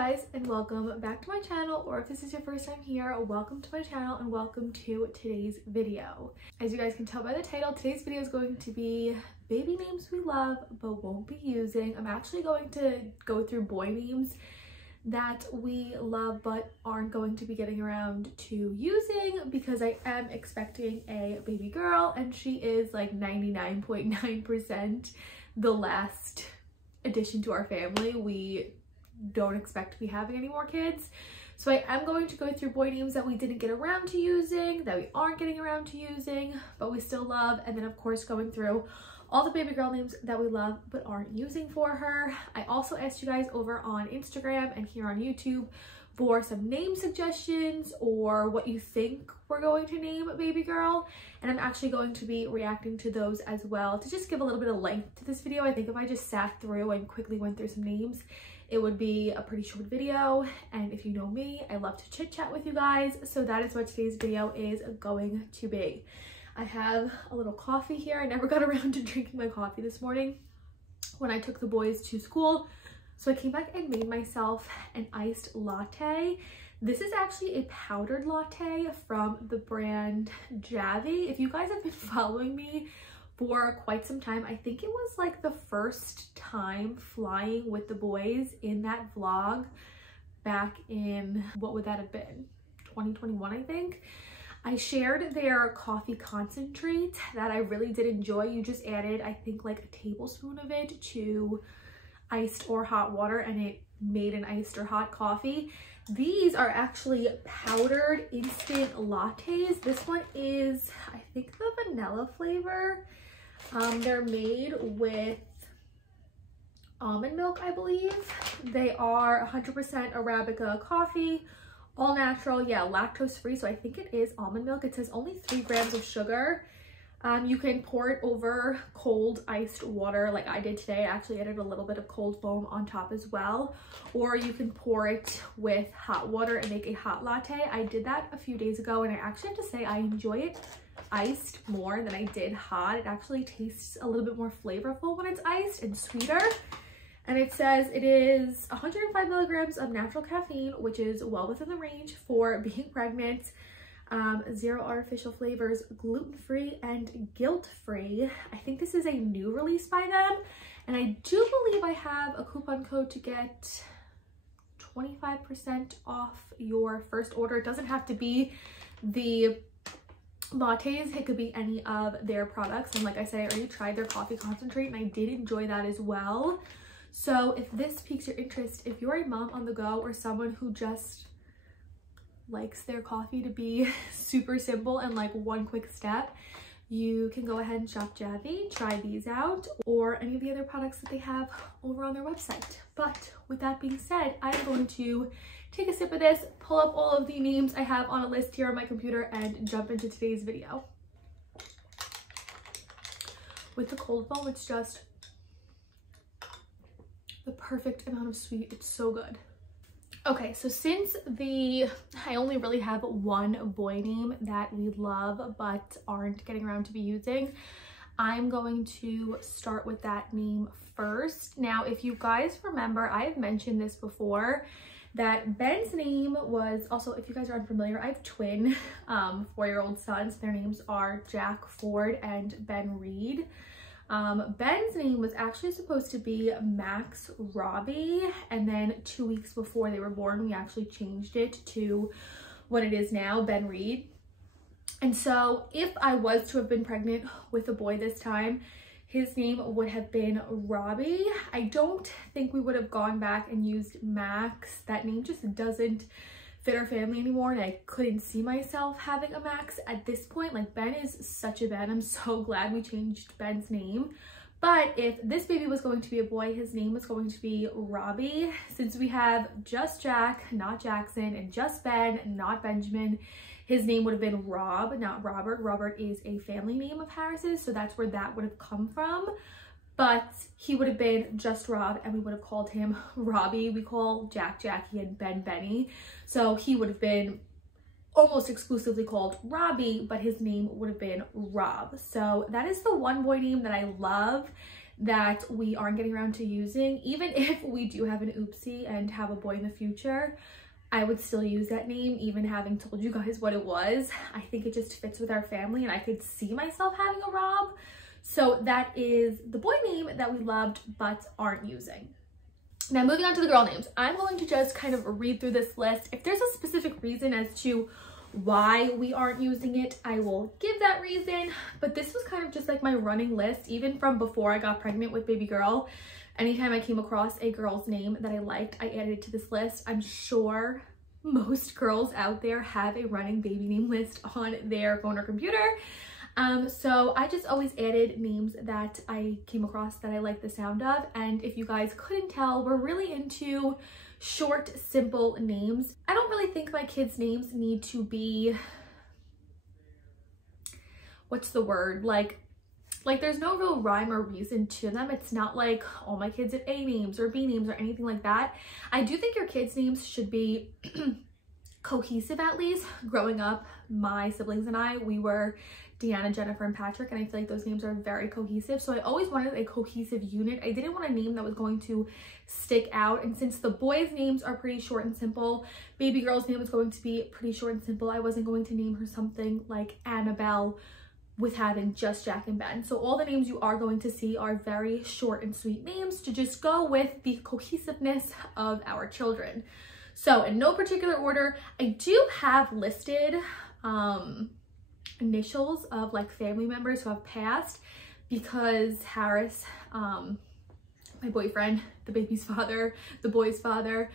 guys, and welcome back to my channel, or if this is your first time here, welcome to my channel and welcome to today's video. As you guys can tell by the title, today's video is going to be baby names we love but won't be using. I'm actually going to go through boy names that we love but aren't going to be getting around to using because I am expecting a baby girl and she is like 99.9% the last addition to our family. We don't expect to be having any more kids, so I am going to go through boy names that we didn't get around to using, that we aren't getting around to using but we still love, and then of course going through all the baby girl names that we love but aren't using for her. I also asked you guys over on Instagram and here on YouTube for some name suggestions or what you think we're going to name a baby girl, and I'm actually going to be reacting to those as well to just give a little bit of length to this video. I think if I just sat through and quickly went through some names, it would be a pretty short video, and if you know me, I love to chit chat with you guys, so that is what today's video is going to be. I have a little coffee here. I never got around to drinking my coffee this morning when I took the boys to school, so I came back and made myself an iced latte. This is actually a powdered latte from the brand Enjoyjavy. If you guys have been following me for quite some time, I think it was like the first time flying with the boys in that vlog back in, what would that have been, 2021 I think. I shared their coffee concentrate that I really did enjoy. You just added, I think, like a tablespoon of it to iced or hot water and it made an iced or hot coffee. These are actually powdered instant lattes. This one is, I think, the vanilla flavor. They're made with almond milk, I believe. They are 100% Arabica coffee, all natural, yeah, lactose free, so I think it is almond milk. It says only 3 grams of sugar. You can pour it over cold iced water like I did today. I actually added a little bit of cold foam on top as well, or you can pour it with hot water and make a hot latte. I did that a few days ago and I actually have to say I enjoy it iced more than I did hot. It actually tastes a little bit more flavorful when it's iced and sweeter. And it says it is 105 milligrams of natural caffeine, which is well within the range for being pregnant. 0 artificial flavors, gluten-free and guilt-free. I think this is a new release by them, and I do believe I have a coupon code to get 25% off your first order. It doesn't have to be the lattes, it could be any of their products, and like I said, I already tried their coffee concentrate and I did enjoy that as well. So if this piques your interest, if you're a mom on the go or someone who just likes their coffee to be super simple and like one quick step, you can go ahead and shop Enjoyjavy, try these out, or any of the other products that they have over on their website. But with that being said, I'm going to take a sip of this, pull up all of the names I have on a list here on my computer, and jump into today's video. With the cold foam, it's just the perfect amount of sweet. It's so good. Okay, so since I only really have one boy name that we love but aren't getting around to be using, I'm going to start with that name first. Now, if you guys remember, I have mentioned this before, that Ben's name was also, if you guys are unfamiliar, I have twin 4-year-old sons. Their names are Jack Ford and Ben Reed. Ben's name was actually supposed to be Max Robbie, and then 2 weeks before they were born, we actually changed it to what it is now, Ben Reed. And so if I was to have been pregnant with a boy this time, his name would have been Robbie. I don't think we would have gone back and used Max. That name just doesn't fit our family anymore, and I couldn't see myself having a Max at this point. Like, Ben is such a Ben. I'm so glad we changed Ben's name. But if this baby was going to be a boy, his name was going to be Robbie. Since we have just Jack, not Jackson, and just Ben, not Benjamin, his name would have been Rob, not Robert. Robert is a family name of Harris's, so that's where that would have come from. But he would have been just Rob and we would have called him Robbie. We call Jack Jackie and Ben Benny. So he would have been almost exclusively called Robbie, but his name would have been Rob. So that is the one boy name that I love that we aren't getting around to using. Even if we do have an oopsie and have a boy in the future, I would still use that name, even having told you guys what it was. I think it just fits with our family and I could see myself having a Rob. So that is the boy name that we loved but aren't using. Now moving on to the girl names, I'm going to just kind of read through this list. If there's a specific reason as to why we aren't using it, I will give that reason, but this was kind of just like my running list, even from before I got pregnant with baby girl. Anytime I came across a girl's name that I liked, I added it to this list. I'm sure most girls out there have a running baby name list on their phone or computer. So I just always added names that I came across that I like the sound of. And if you guys couldn't tell, we're really into short, simple names. I don't really think my kids' names need to be, what's the word? Like there's no real rhyme or reason to them. It's not like all my kids have A names or B names or anything like that. I do think your kids' names should be cohesive at least. Growing up, my siblings and I, we were Deanna, Jennifer, and Patrick, and I feel like those names are very cohesive. So I always wanted a cohesive unit. I didn't want a name that was going to stick out. And since the boys' names are pretty short and simple, baby girl's name was going to be pretty short and simple. I wasn't going to name her something like Annabelle with having just Jack and Ben. So all the names you are going to see are very short and sweet names to just go with the cohesiveness of our children. So in no particular order, I do have listed initials of like family members who have passed, because Harris, my boyfriend, the baby's father, the boy's father,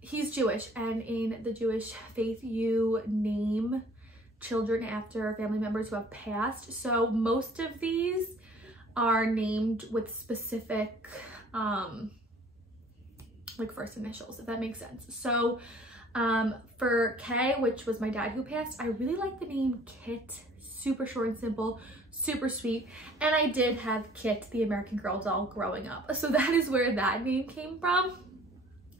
he's Jewish, and in the Jewish faith you name children after family members who have passed. So most of these are named with specific like first initials, if that makes sense. So for Kay, which was my dad who passed, I really like the name Kit. Super short and simple, super sweet. And I did have Kit, the American Girl doll, growing up. So that is where that name came from.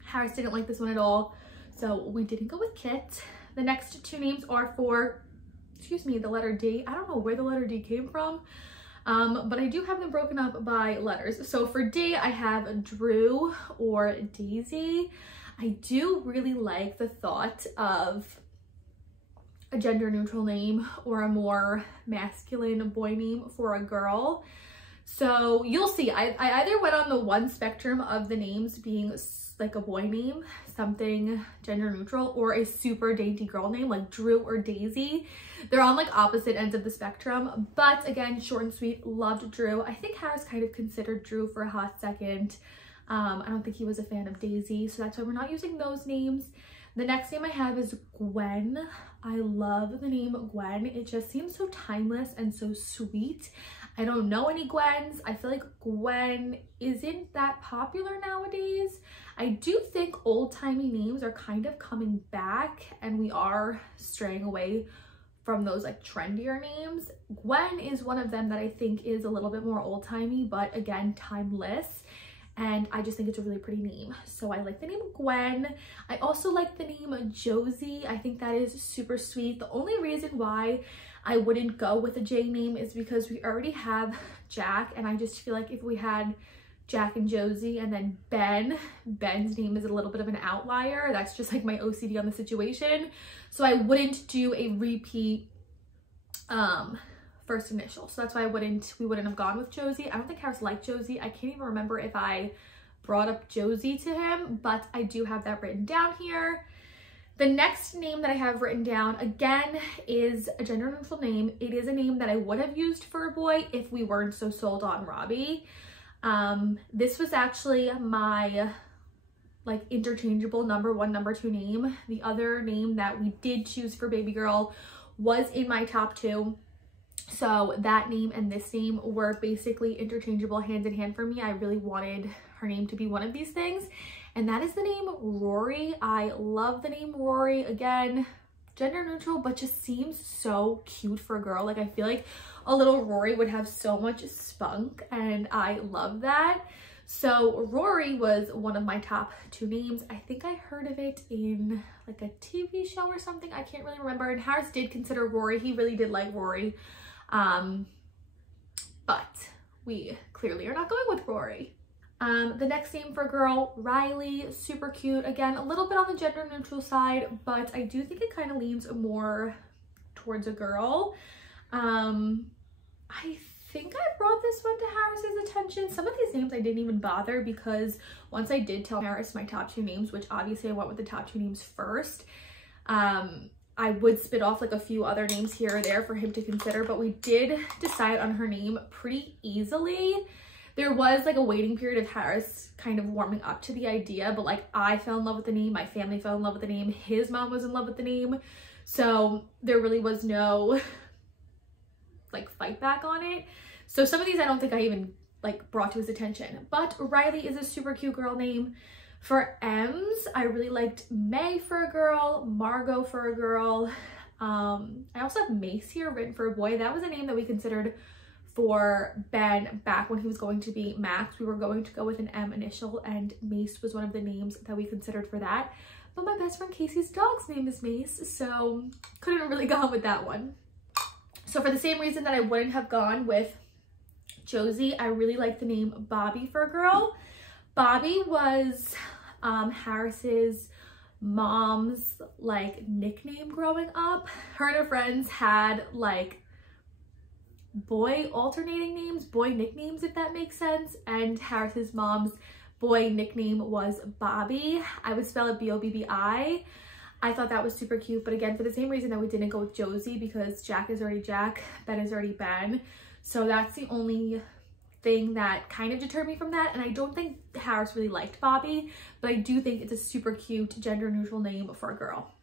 Harris didn't like this one at all, so we didn't go with Kit. The next two names are for, excuse me, the letter D. I don't know where the letter D came from, but I do have them broken up by letters. So for D, I have Drew or Daisy. I do really like the thought of a gender neutral name or a more masculine boy name for a girl. So you'll see, I either went on the one spectrum of the names being like a boy name, something gender neutral, or a super dainty girl name like Drew or Daisy. They're on like opposite ends of the spectrum, but again, short and sweet, loved Drew. I think Harris kind of considered Drew for a hot second. I don't think he was a fan of Daisy, so that's why we're not using those names. The next name I have is Gwen. I love the name Gwen. It just seems so timeless and so sweet. I don't know any Gwens. I feel like Gwen isn't that popular nowadays. I do think old-timey names are kind of coming back, and we are straying away from those like trendier names. Gwen is one of them that I think is a little bit more old-timey, but again, timeless. And I just think it's a really pretty name. So I like the name Gwen. I also like the name Josie. I think that is super sweet. The only reason why I wouldn't go with a J name is because we already have Jack, and I just feel like if we had Jack and Josie and then Ben's name is a little bit of an outlier. That's just like my OCD on the situation. So I wouldn't do a repeat first initial. So that's why we wouldn't have gone with Josie. I don't think Harris liked Josie. I can't even remember if I brought up Josie to him, but I do have that written down here. The next name that I have written down, again, is a gender neutral name. It is a name that I would have used for a boy if we weren't so sold on Robbie. This was actually my like interchangeable number one, number two name. The other name that we did choose for baby girl was in my top two. So that name and this name were basically interchangeable, hand in hand for me. I really wanted her name to be one of these things, and that is the name Rory. I love the name Rory. Again, gender neutral, but just seems so cute for a girl. Like, I feel like a little Rory would have so much spunk, and I love that. So Rory was one of my top two names. I think I heard of it in like a TV show or something. I can't really remember. And Harris did consider Rory. He really did like Rory. But we clearly are not going with Rory. The next name for girl, Riley, super cute. Again, a little bit on the gender neutral side, but I do think it kind of leans more towards a girl. I think I brought this one to Harris's attention. Some of these names I didn't even bother because once I did tell Harris my top 2 names, which obviously I went with the top 2 names first, I would spit off like a few other names here or there for him to consider, but we did decide on her name pretty easily. There was like a waiting period of Harris kind of warming up to the idea, but like I fell in love with the name, my family fell in love with the name, his mom was in love with the name. So there really was no like fight back on it. So some of these I don't think I even like brought to his attention, but Riley is a super cute girl name. For M's, I really liked May for a girl, Margot for a girl. I also have Mace here written for a boy. That was a name that we considered for Ben back when he was going to be Max. We were going to go with an M initial, and Mace was one of the names that we considered for that. But my best friend Casey's dog's name is Mace, so couldn't have really gone with that one. So for the same reason that I wouldn't have gone with Josie, I really like the name Bobby for a girl. Bobby was Harris's mom's like nickname growing up. Her and her friends had like boy alternating names, boy nicknames, if that makes sense, and Harris's mom's boy nickname was Bobby. I would spell it B-O-B-B-I. I thought that was super cute, but again, for the same reason that we didn't go with Josie, because Jack is already Jack, Ben is already Ben. So that's the only thing that kind of deterred me from that, and I don't think Harris really liked Bobby, but I do think it's a super cute gender neutral name for a girl.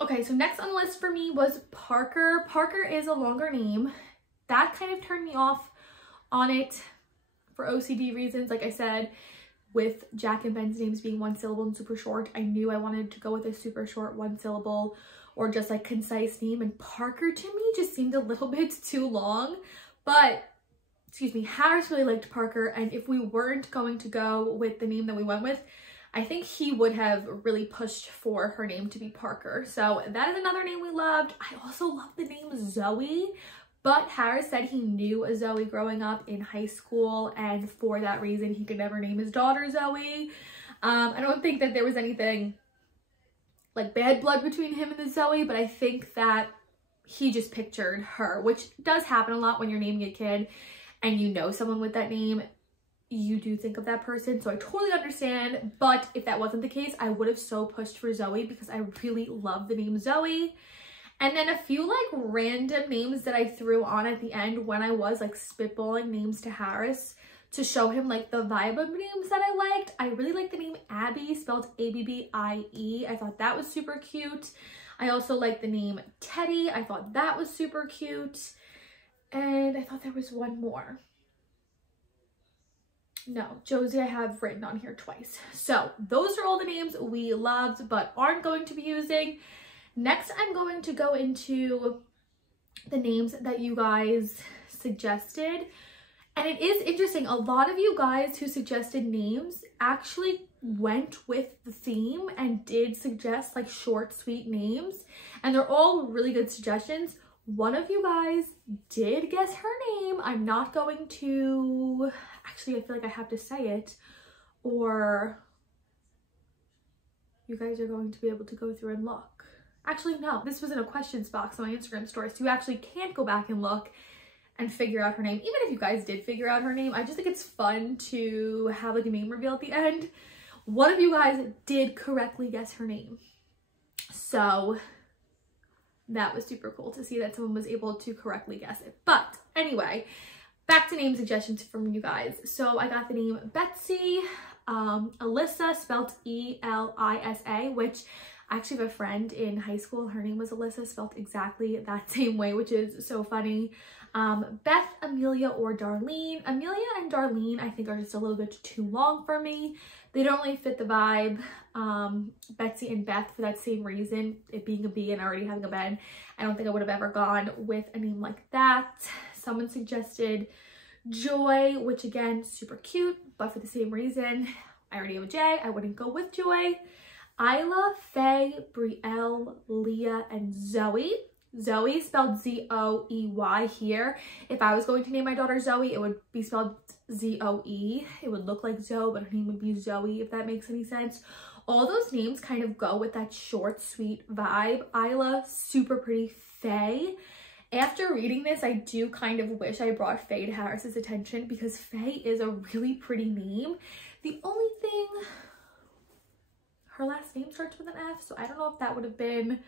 Okay, so next on the list for me was Parker. Parker is a longer name. That kind of turned me off on it for OCD reasons. Like I said, with Jack and Ben's names being 1 syllable and super short, I knew I wanted to go with a super short 1 syllable or just like concise name, and Parker to me just seemed a little bit too long. But excuse me, Harris really liked Parker, and if we weren't going to go with the name that we went with, I think he would have really pushed for her name to be Parker. So that is another name we loved. I also love the name Zoe, but Harris said he knew a Zoe growing up in high school, and for that reason, he could never name his daughter Zoe. I don't think that there was anything like bad blood between him and the Zoe, but I think that he just pictured her, which does happen a lot when you're naming a kid and you know someone with that name. You do think of that person, so I totally understand. But if that wasn't the case, I would have so pushed for Zoe because I really love the name Zoe. And then a few like random names that I threw on at the end when I was like spitballing names to Harris to show him like the vibe of names that I liked. I really like the name Abby, spelled A-B-B-I-E. I thought that was super cute. I also like the name Teddy. I thought that was super cute. And I thought there was one more. No, Josie I have written on here twice. So those are all the names we loved but aren't going to be using. Next, I'm going to go into the names that you guys suggested. And it is interesting, a lot of you guys who suggested names actually went with the theme and did suggest like short, sweet names. And they're all really good suggestions. One of you guys did guess her name. I'm not going to, actually I feel like I have to say it, or you guys are going to be able to go through and look. Actually, no, this was in a questions box on my Instagram story, so you actually can't go back and look and figure out her name. Even if you guys did figure out her name, I just think it's fun to have like a name reveal at the end. One of you guys did correctly guess her name. So that was super cool to see that someone was able to correctly guess it. But anyway, back to name suggestions from you guys. So I got the name Betsy, Alyssa, spelled E-L-I-S-A, which I actually have a friend in high school. Her name was Alyssa, spelled exactly that same way, which is so funny. Beth, Amelia, or Darlene. Amelia and Darlene I think are just a little bit too long for me. They don't really fit the vibe. Betsy and Beth for that same reason, it being a B and already having a Ben. I don't think I would have ever gone with a name like that. Someone suggested Joy, which again, super cute, but for the same reason, I already have a J. I wouldn't go with Joy. Isla, Faye, Brielle, Leah, and Zoe. Zoe, spelled Z-O-E-Y here. If I was going to name my daughter Zoe, it would be spelled Z-O-E. It would look like Zoe, but her name would be Zoe, if that makes any sense. All those names kind of go with that short, sweet vibe. Isla, super pretty. Faye. After reading this, I do kind of wish I brought Faye to Harris's attention because Faye is a really pretty name. The only thing, her last name starts with an F, so I don't know if that would have been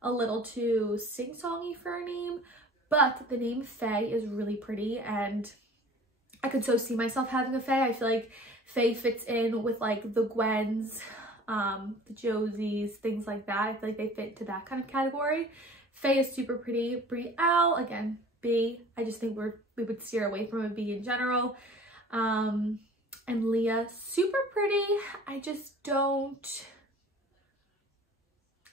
a little too sing-songy for a name, but the name Faye is really pretty and I could so see myself having a Faye. I feel like Faye fits in with like the Gwens, the Josies, things like that. I feel like they fit into that kind of category. Faye is super pretty. Brielle, again, B. I just think we would steer away from a B in general. And Leah, super pretty. I just don't...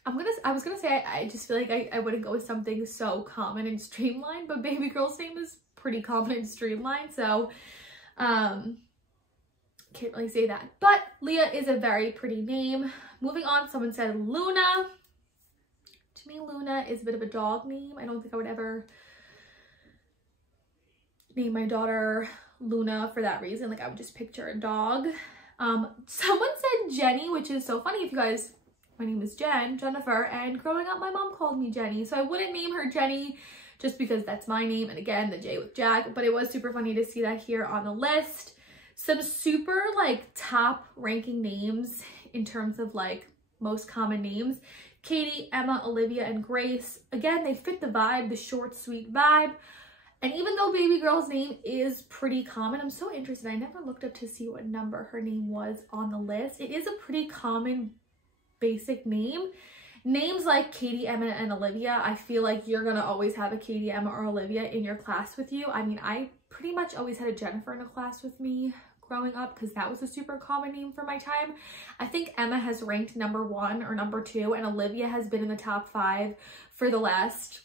I was gonna say I just feel like I wouldn't go with something so common and streamlined, but baby girl's name is pretty common and streamlined, so can't really say that. But Leah is a very pretty name. Moving on, someone said Luna. To me, Luna is a bit of a dog name. I don't think I would ever name my daughter Luna for that reason. Like, I would just picture a dog. Someone said Jenny, which is so funny. If you guys, my name is Jennifer, and growing up my mom called me Jenny, so I wouldn't name her Jenny just because that's my name, and again, the J with Jack, but it was super funny to see that here on the list. Some super like top ranking names in terms of like most common names. Katie, Emma, Olivia, and Grace. Again, they fit the vibe, the short, sweet vibe. And even though baby girl's name is pretty common, I'm so interested. I never looked up to see what number her name was on the list. It is a pretty common basic name. Names like Katie, Emma, and Olivia, I feel like you're gonna always have a Katie, Emma, or Olivia in your class with you. I mean, I pretty much always had a Jennifer in a class with me growing up because that was a super common name for my time. I think Emma has ranked #1 or #2, and Olivia has been in the top 5 for the last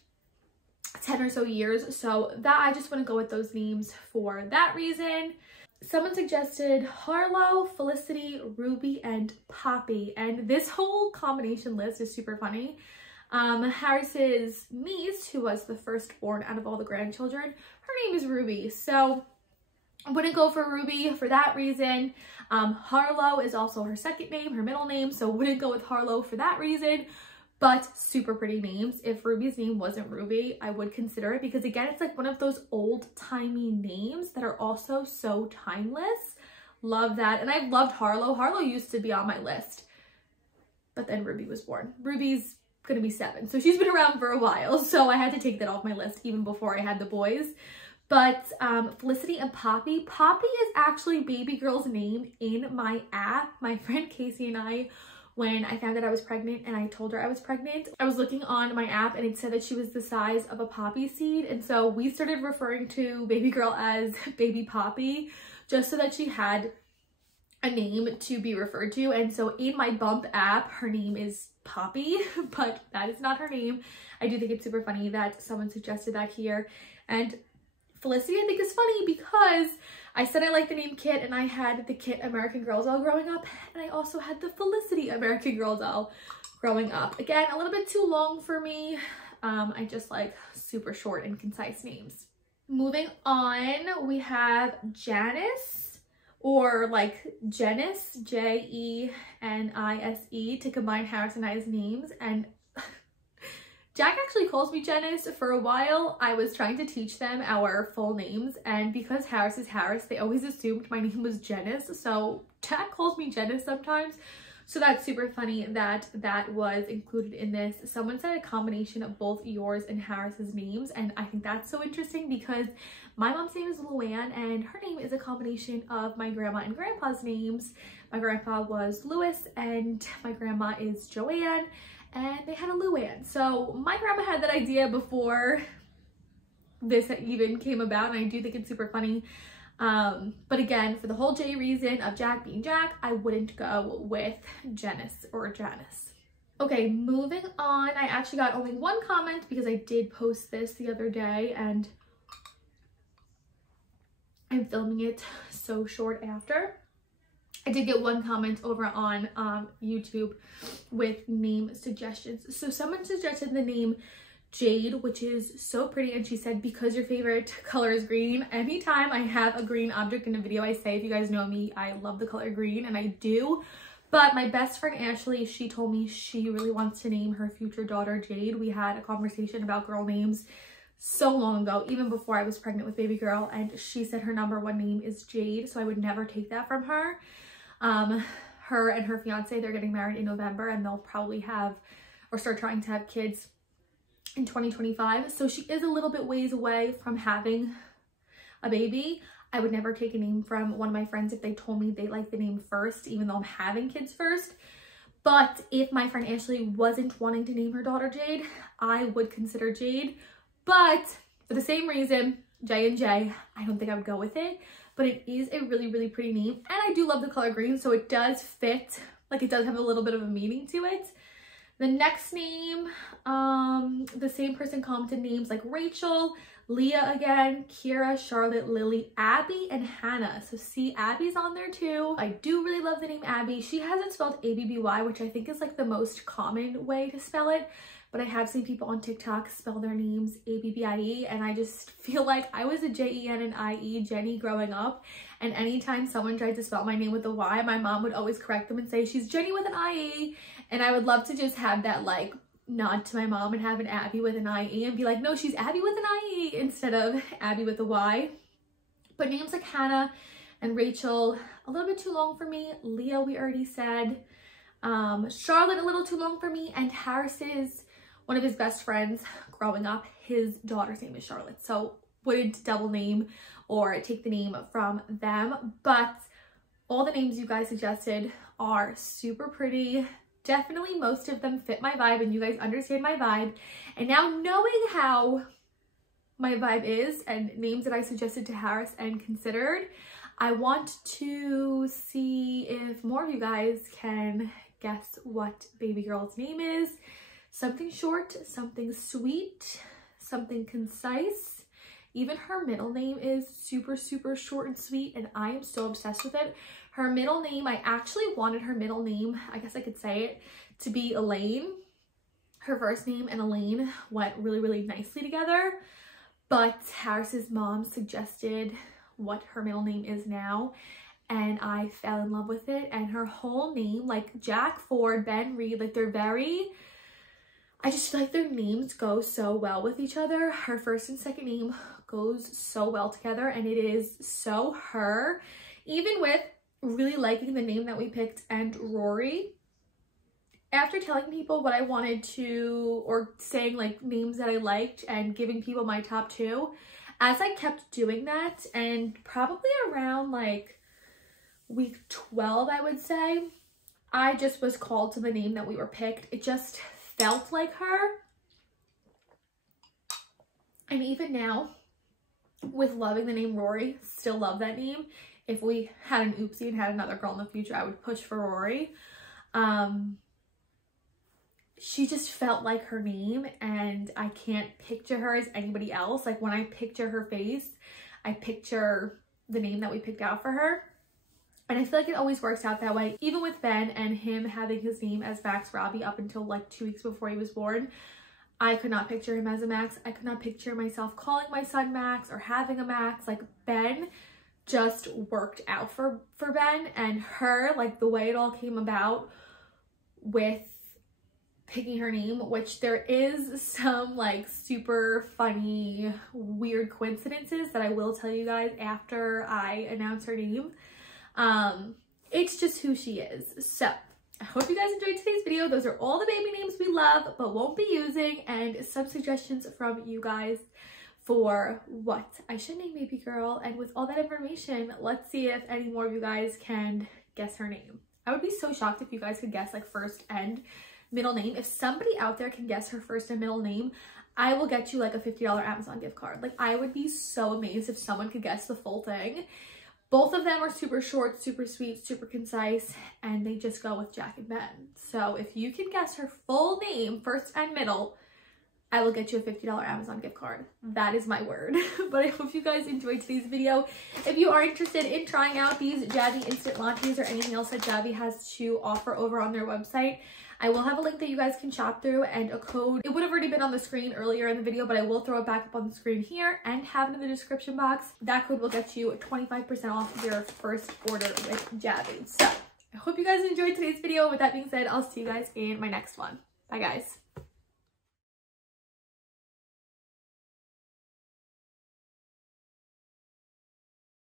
10 or so years. So that I just want to go with those names for that reason. Someone suggested Harlow, Felicity, Ruby, and Poppy, and this whole combination list is super funny. Harris's niece, who was the firstborn out of all the grandchildren, her name is Ruby, so I wouldn't go for Ruby for that reason. Harlow is also her second name, her middle name, so wouldn't go with Harlow for that reason. But super pretty names. If Ruby's name wasn't Ruby, I would consider it because again, it's like one of those old-timey names that are also so timeless. Love that. And I've loved Harlow. Harlow used to be on my list, but then Ruby was born. Ruby's gonna be 7, so she's been around for a while, so I had to take that off my list even before I had the boys. But Felicity and Poppy. Poppy is actually baby girl's name in my app. My friend Casey and I, when I found out I was pregnant and I told her I was pregnant, I was looking on my app and it said that she was the size of a poppy seed. And so we started referring to baby girl as baby Poppy just so that she had a name to be referred to. And so in my Bump app, her name is Poppy, but that is not her name. I do think it's super funny that someone suggested that here. And Felicity I think is funny because I said I like the name Kit and I had the Kit American Girl doll growing up, and I also had the Felicity American Girl doll growing up. Again, a little bit too long for me. I just like super short and concise names. Moving on, we have Janice, or like Janice, J-E-N-I-S-E, to combine Harris and I's names. And Jack actually calls me Janice. For a while, I was trying to teach them our full names, and because Harris is Harris, they always assumed my name was Janice, so Jack calls me Janice sometimes. So that's super funny that that was included in this. Someone said a combination of both yours and Harris's names, and I think that's so interesting because my mom's name is Luann, and her name is a combination of my grandma and grandpa's names. My grandpa was Louis, and my grandma is Joanne, and they had a Luann. So my grandma had that idea before this even came about, and I do think it's super funny. But again, for the whole J reason of Jack being Jack, I wouldn't go with Janice or Janice. Okay, moving on. I actually got only one comment because I did post this the other day and I'm filming it so short after. I did get one comment over on YouTube with name suggestions. So someone suggested the name Jade, which is so pretty. And she said, because your favorite color is green, anytime I have a green object in a video, I say, if you guys know me, I love the color green, and I do. But my best friend Ashley, she told me she really wants to name her future daughter Jade. We had a conversation about girl names so long ago, even before I was pregnant with baby girl, and she said her #1 name is Jade, so I would never take that from her. Her and her fiance, they're getting married in November, and they'll probably have or start trying to have kids in 2025. So she is a little bit ways away from having a baby. I would never take a name from one of my friends if they told me they like the name first, even though I'm having kids first. But if my friend Ashley wasn't wanting to name her daughter Jade, I would consider Jade. But for the same reason, J&J, I don't think I would go with it. But it is a really, really pretty name. And I do love the color green, so it does fit. Like, it does have a little bit of a meaning to it. The next name, the same person commented names like Rachel, Leah again, Kira, Charlotte, Lily, Abby, and Hannah. So see, Abby's on there too. I do really love the name Abby. She has it spelled A-B-B-Y, which I think is like the most common way to spell it. But I have seen people on TikTok spell their names A-B-B-I-E, and I just feel like I was a J-E-N and I-E Jenny growing up. And anytime someone tried to spell my name with a Y, my mom would always correct them and say, she's Jenny with an I-E. And I would love to just have that like nod to my mom and have an Abby with an I-E and be like, no, she's Abby with an I-E instead of Abby with a Y. But names like Hannah and Rachel, a little bit too long for me. Leah, we already said. Charlotte, a little too long for me. And Harris is one of his best friends growing up. His daughter's name is Charlotte. So wouldn't double name or take the name from them. But all the names you guys suggested are super pretty. Definitely most of them fit my vibe, and you guys understand my vibe. And now knowing how my vibe is and names that I suggested to Harris and considered, I want to see if more of you guys can guess what baby girl's name is. Something short, something sweet, something concise. Even her middle name is super, super short and sweet, and I am so obsessed with it. Her middle name, I actually wanted her middle name, I guess I could say it, to be Elaine. Her first name and Elaine went really, really nicely together. But Harris's mom suggested what her middle name is now, and I fell in love with it. And her whole name, like Jack, Ford, Ben, Reed, like they're very, I just feel like their names go so well with each other. Her first and second name goes so well together, and it is so her. Even with really liking the name that we picked and Rory, after telling people what I wanted to, or saying like names that I liked and giving people my top 2, as I kept doing that, and probably around like week 12, I would say, I just was called to the name that we were picked. It just felt like her. And even now, with loving the name Rory, still love that name. If we had an oopsie and had another girl in the future, I would push for Rory. She just felt like her name, and I can't picture her as anybody else. Like when I picture her face, I picture the name that we picked out for her. And I feel like it always works out that way. Even with Ben and him having his name as Max Robbie up until like 2 weeks before he was born, I could not picture him as a Max. I could not picture myself calling my son Max or having a Max. Like Ben just worked out for Ben, and her, like the way it all came about with picking her name, which there is some like super funny, weird coincidences that I will tell you guys after I announce her name. It's just who she is. So I hope you guys enjoyed today's video. Those are all the baby names we love but won't be using, and some suggestions from you guys for what I should name baby girl. And with all that information, let's see if any more of you guys can guess her name. I would be so shocked if you guys could guess like first and middle name. If somebody out there can guess her first and middle name, I will get you like a $50 Amazon gift card. Like I would be so amazed if someone could guess the full thing. Both of them are super short, super sweet, super concise, and they just go with Jack and Ben. So if you can guess her full name, first and middle, I will get you a $50 Amazon gift card. That is my word. But I hope you guys enjoyed today's video. If you are interested in trying out these Javy instant laundries or anything else that Javy has to offer over on their website, I will have a link that you guys can shop through and a code. It would have already been on the screen earlier in the video, but I will throw it back up on the screen here and have it in the description box. That code will get you 25% off your first order with Javy. So I hope you guys enjoyed today's video. With that being said, I'll see you guys in my next one. Bye guys.